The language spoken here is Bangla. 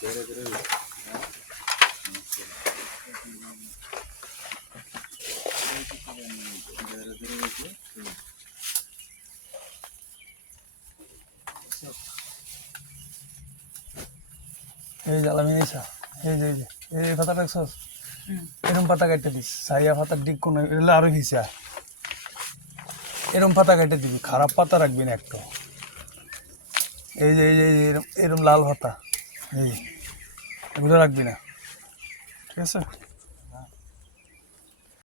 এই জ্বালামি নিছা এই যে এই পাতা রাখছস এরম পাতা কেটে দিস সাইয়া পাতার দিক কোনো এগুলো আরো হিসা এরম পাতা কেটে দিবি খারাপ পাতা রাখবি না একটু এই যে এরম লাল পাতা এই এগুলো রাখবি না ঠিক আছে